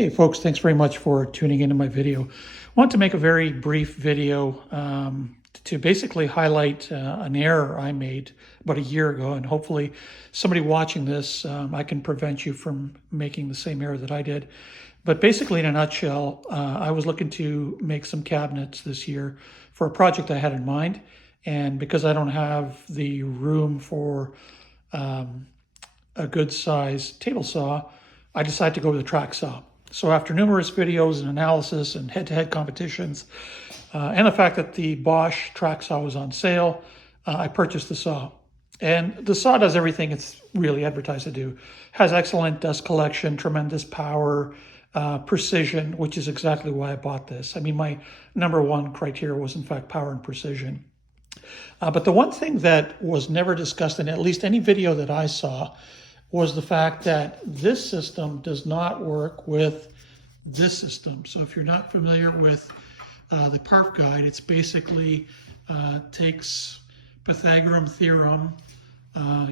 Hey folks, thanks very much for tuning into my video. I want to make a very brief video to basically highlight an error I made about a year ago, and hopefully somebody watching this, I can prevent you from making the same error that I did. But basically, in a nutshell, I was looking to make some cabinets this year for a project I had in mind, and because I don't have the room for a good size table saw, I decided to go with a track saw. So after numerous videos and analysis and head-to-head competitions, and the fact that the Bosch Track saw was on sale, I purchased the saw. And the saw does everything it's really advertised to do. Has excellent dust collection, tremendous power, precision, which is exactly why I bought this. I mean, my number one criteria was in fact power and precision. But the one thing that was never discussed in at least any video that I saw was the fact that this system does not work with this system. So if you're not familiar with the Parff guide, it's basically takes Pythagorean theorem.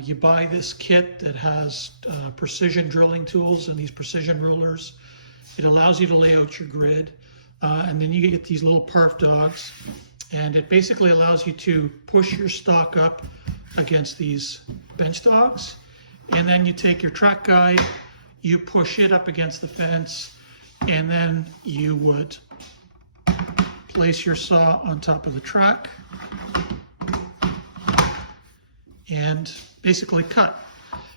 You buy this kit that has precision drilling tools and these precision rulers. It allows you to lay out your grid, and then you get these little Parff dogs, and it basically allows you to push your stock up against these bench dogs. And then you take your track guide, you push it up against the fence, and then you would place your saw on top of the track and basically cut.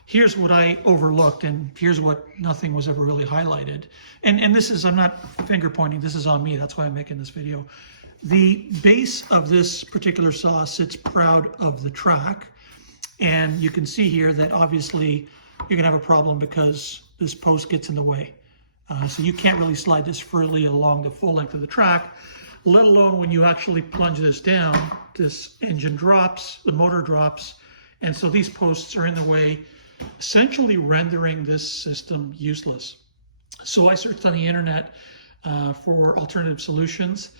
Here's what I overlooked, and here's what nothing was ever really highlighted. And this is, I'm not finger pointing, this is on me, that's why I'm making this video. The base of this particular saw sits proud of the track. And you can see here that obviously you're gonna have a problem because this post gets in the way. So you can't really slide this freely along the full length of the track, let alone when you actually plunge this down, this engine drops, the motor drops, and so these posts are in the way, essentially rendering this system useless. So I searched on the internet for alternative solutions,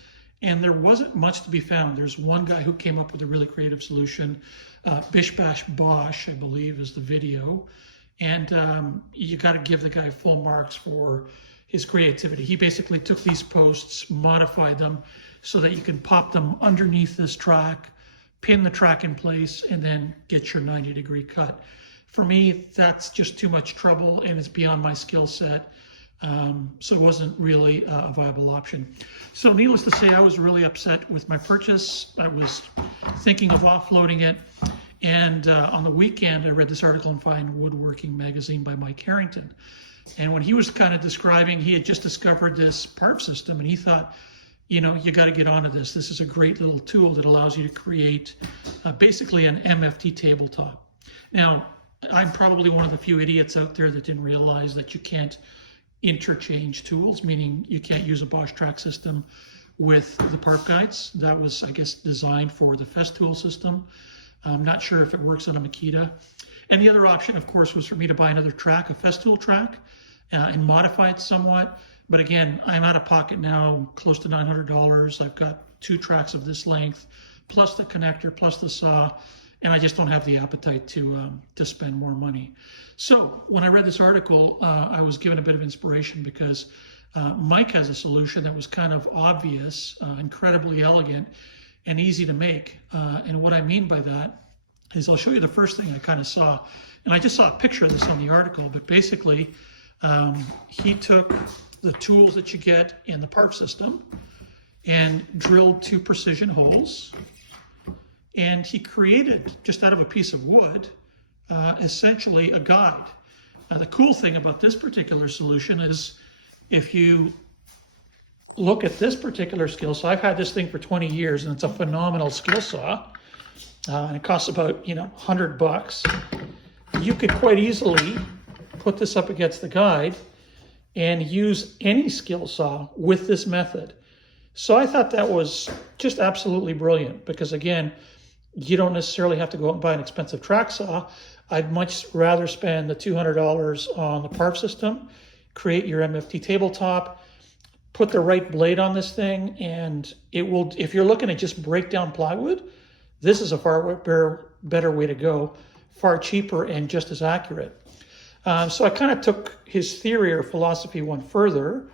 and there wasn't much to be found. There's one guy who came up with a really creative solution. Bish Bash Bosch, I believe, is the video. And you got to give the guy full marks for his creativity. He basically took these posts, modified them so that you can pop them underneath this track, pin the track in place, and then get your 90-degree cut. For me, that's just too much trouble, and it's beyond my skill set. So it wasn't really a viable option. So needless to say, I was really upset with my purchase. I was thinking of offloading it. And on the weekend, I read this article in Fine Woodworking magazine by Mike Harrington. And when he was kind of describing, he had just discovered this Parff system, and he thought, you know, you got to get onto this. This is a great little tool that allows you to create basically an MFT tabletop. Now, I'm probably one of the few idiots out there that didn't realize that you can't interchange tools, meaning you can't use a Bosch Track system with the Parff guides. That was, I guess, designed for the Festool system. I'm not sure if it works on a Makita. And the other option, of course, was for me to buy another track, a Festool track, and modify it somewhat. But again, I'm out of pocket now, close to $900. I've got two tracks of this length, plus the connector, plus the saw, and I just don't have the appetite to spend more money. So when I read this article, I was given a bit of inspiration because Mike has a solution that was kind of obvious, incredibly elegant, and easy to make. And what I mean by that is I'll show you the first thing I kind of saw. And I just saw a picture of this on the article, but basically he took the tools that you get in the Parff system and drilled two precision holes. And he created, just out of a piece of wood, essentially a guide. Now, the cool thing about this particular solution is if you look at this particular skill saw, I've had this thing for 20 years, and it's a phenomenal skill saw. And it costs about, $100. You could quite easily put this up against the guide and use any skill saw with this method. So I thought that was just absolutely brilliant because, again, you don't necessarily have to go out and buy an expensive track saw. I'd much rather spend the $200 on the Parff system, create your MFT tabletop, put the right blade on this thing, and it will, if you're looking to just break down plywood, this is a far better way to go, far cheaper and just as accurate. So I kind of took his theory or philosophy one further,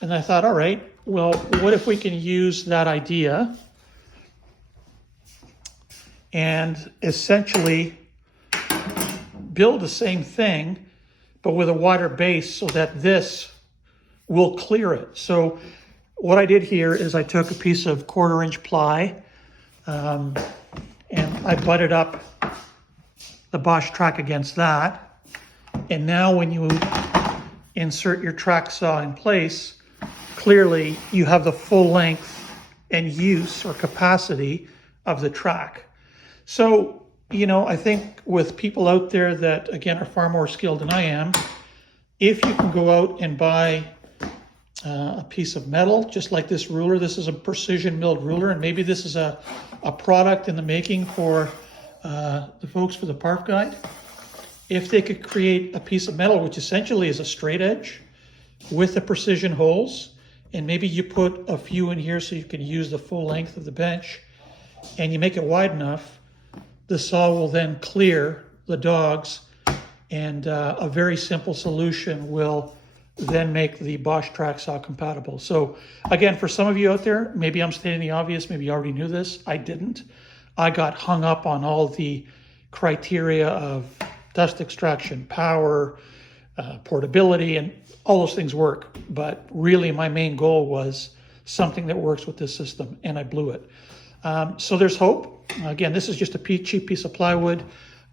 and I thought, all right, well, what if we can use that idea and essentially build the same thing, but with a wider base so that this will clear it. So what I did here is I took a piece of 1/4-inch ply and I butted up the Bosch Track against that. And now when you insert your track saw in place, clearly you have the full length and use or capacity of the track. So, you know, I think with people out there that, again, are far more skilled than I am, if you can go out and buy a piece of metal, just like this ruler, this is a precision milled ruler, and maybe this is a product in the making for the folks for the Parff guide. If they could create a piece of metal, which essentially is a straight edge with the precision holes, and maybe you put a few in here so you can use the full length of the bench, and you make it wide enough, the saw will then clear the dogs, and a very simple solution will then make the Bosch Track saw compatible. So again, for some of you out there, maybe I'm stating the obvious, maybe you already knew this, I didn't. I got hung up on all the criteria of dust extraction, power, portability, and all those things work. But really my main goal was something that works with this system, and I blew it. So there's hope. Again, this is just a cheap piece of plywood.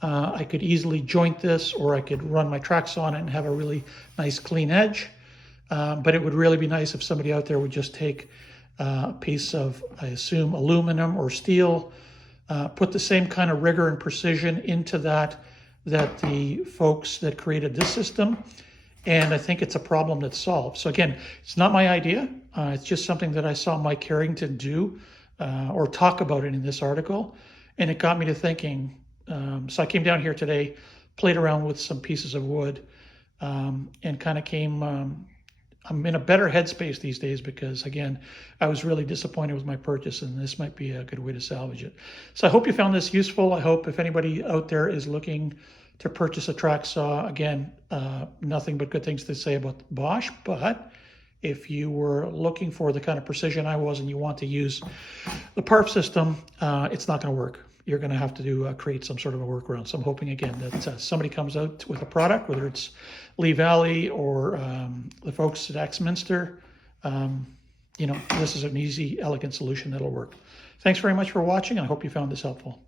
I could easily joint this, or I could run my track saw on it and have a really nice clean edge. But it would really be nice if somebody out there would just take a piece of, I assume, aluminum or steel, put the same kind of rigor and precision into that the folks that created this system. And I think it's a problem that's solved. So again, it's not my idea. It's just something that I saw Mike Carrington do or talk about it in this article. And it got me to thinking. So I came down here today, played around with some pieces of wood, and kind of came, I'm in a better headspace these days because, again, I was really disappointed with my purchase, and this might be a good way to salvage it. So I hope you found this useful. I hope if anybody out there is looking to purchase a track saw, again, nothing but good things to say about Bosch, but if you were looking for the kind of precision I was and you want to use the Parff system, it's not going to work. You're going to have to create some sort of a workaround. So I'm hoping, again, that somebody comes out with a product, whether it's Lee Valley or the folks at Axminster. You know, this is an easy, elegant solution that'll work. Thanks very much for watching, and I hope you found this helpful.